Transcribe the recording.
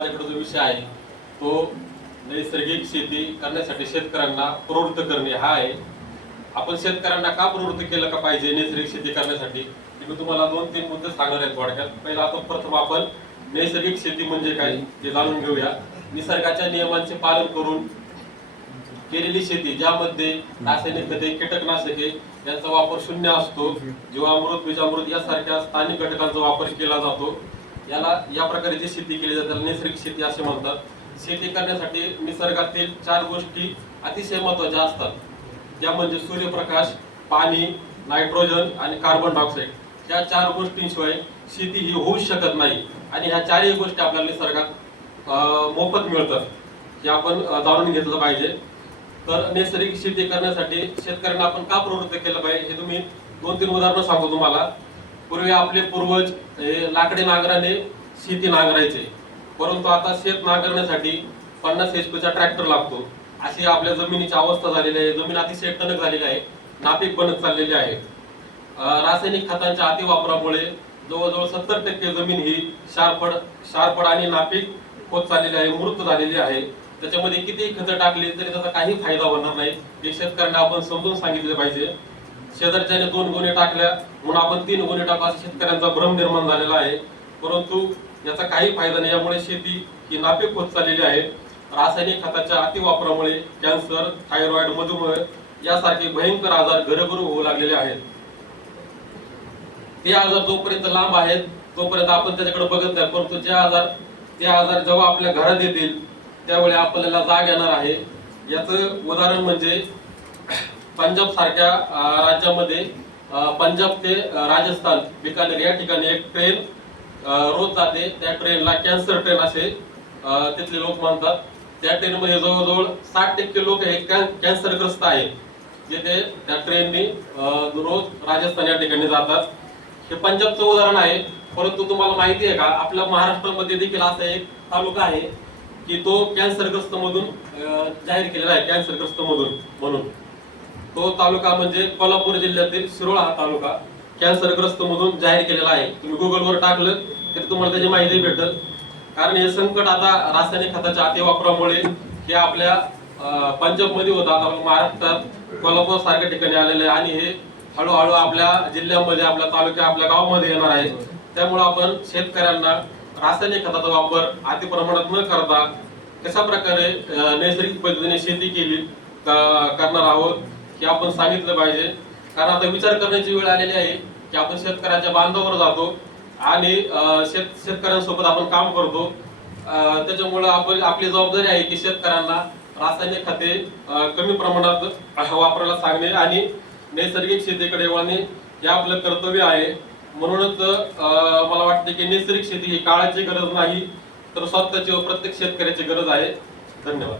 जो विषय आहे तो नैसर्गिक शेती करण्यासाठी शेतकऱ्यांना प्रवृत्त करणे हा आहे. आपण शेतकऱ्यांना का प्रवृत्त केलं का पाहिजे नैसर्गिक शेती करण्यासाठी, मी तुम्हाला 2-3 मुद्दे सांगणार आहेत थोडक्यात. पहिला प्रथम आपण नैसर्गिक शेती म्हणजे काय ते जाणून घेऊया. निसर्गाच्या नियमांचे पालन करून केलेली शेती ज्यामध्ये रासायनिक खते, कीटकनाशके यांचा वापर शून्य असतो, जीवामृत, बीजामृत यासारख्या स्थानिक घटकांचा वापर केला जातो, याला या प्रकारची शेती केली जाते, त्याला नैसर्गिक शेती असे म्हणतात. शेती करण्यासाठी निसर्गातील 4 गोष्टी अतिशय महत्त्वाच्या असतात, त्या म्हणजे सूर्यप्रकाश, पाणी, नायट्रोजन आणि कार्बन डायऑक्साईड. या 4 गोष्टींशिवाय शेती ही होऊ शकत नाही आणि ह्या 4ही गोष्टी आपल्याला निसर्गात मोफत मिळतात, हे आपण जाणून घेतलं पाहिजे. तर नैसर्गिक शेती करण्यासाठी शेतकऱ्यांना आपण का प्रवृत्त केलं पाहिजे हे तुम्ही 2-3 उदाहरणं सांगतो तुम्हाला. पूर्वी आपले पूर्वज लाकडी नांगराने शेती नांगरायचे, परंतु आता शेत नांगरण्यासाठी 50 HP चा ट्रॅक्टर लागतो. अशी आपल्या जमिनीची अवस्था झालेली आहे. जमीन अतिशय टणक झालेली आहे, नापीक बनत चाललेली आहे. रासायनिक खतांच्या अतिवापरामुळे जवळजवळ 70% जमीन ही शारपड आणि नापीक होत चाललेली आहे, मृत झालेली आहे. त्याच्यामध्ये कितीही खतं टाकली तरी त्याचा काही फायदा होणार नाही, हे शेतकऱ्यांना आपण समजून सांगितले पाहिजे. शेजारच्याने 2 गोणे टाकल्या म्हणून आपण 3 गोणे टाकू असा शेतकऱ्यांचा भ्रम निर्माण झालेला आहे, परंतु याचा काही फायदा नाही. यामुळे शेती ही नापीक होत चाललेली आहे. रासायनिक खताच्या अतिवापरामुळे कॅन्सर, थायरॉइड, मधुमेह यासारखे भयंकर आजार घरोघरी होऊ लागलेले आहेत. ते आजार जोपर्यंत लांब आहेत तोपर्यंत आपण त्याच्याकडे बघत नाही, परंतु ते आजार जेव्हा आपल्या घरात येतील त्यावेळी आपल्याला जाग येणार आहे. याचं उदाहरण म्हणजे पंजाब सारख्या राज्यामध्ये, पंजाब ते राजस्थान बिकानेर या ठिकाणी एक ट्रेन रोज जाते. त्या ट्रेनला कॅन्सर ट्रेन असे तिथले लोक म्हणतात. त्या ट्रेनमध्ये जवळजवळ 60% लोक हे कॅन्सरग्रस्त आहेत, जे ते त्या ट्रेननी रोज राजस्थान या ठिकाणी जातात. हे पंजाबचं उदाहरण आहे, परंतु तुम्हाला माहिती आहे का आपल्या महाराष्ट्रामध्ये देखील असा एक तालुका आहे की तो कॅन्सरग्रस्त मधून जाहीर केलेला आहे, कॅन्सरग्रस्त मधून म्हणून. तो तालुका म्हणजे कोल्हापूर जिल्ह्यातील शिरोळ हा तालुका कॅन्सरग्रस्त मधून जाहीर केलेला आहे. तुम्ही गुगलवर टाकलं तर तुम्हाला त्याची माहिती भेटेल. कारण हे संकट आता रासायनिक खताच्या अतिवापरामुळे हे आपल्या पंजाबमध्ये होतं, आता महाराष्ट्रात कोल्हापूर सारख्या ठिकाणी आलेले आहे आणि हे हळूहळू आपल्या जिल्ह्यामध्ये, आपल्या तालुक्यात, आपल्या गावामध्ये येणार आहे. त्यामुळे आपण शेतकऱ्यांना रासायनिक खताचा वापर अति प्रमाणात न करता कशा प्रकारे नैसर्गिक पद्धतीने शेती करणार आहोत हे आपण सांगितलं पाहिजे. कारण आता विचार करण्याची वेळ आलेली आहे की आपण शेतकऱ्याच्या बांधावर जातो आणि शेतकऱ्यांसोबत आपण काम करतो. त्याच्यामुळे आपली जबाबदारी आहे की शेतकऱ्यांना रासायनिक खते कमी प्रमाणात वापरायला सांगणे आणि नैसर्गिक शेतीकडे वळणे हे आपलं कर्तव्य आहे. म्हणूनच मला वाटते की नैसर्गिक शेती ही काळाची गरज नाही तर स्वतःची व प्रत्येक शेतकऱ्याची गरज आहे. धन्यवाद.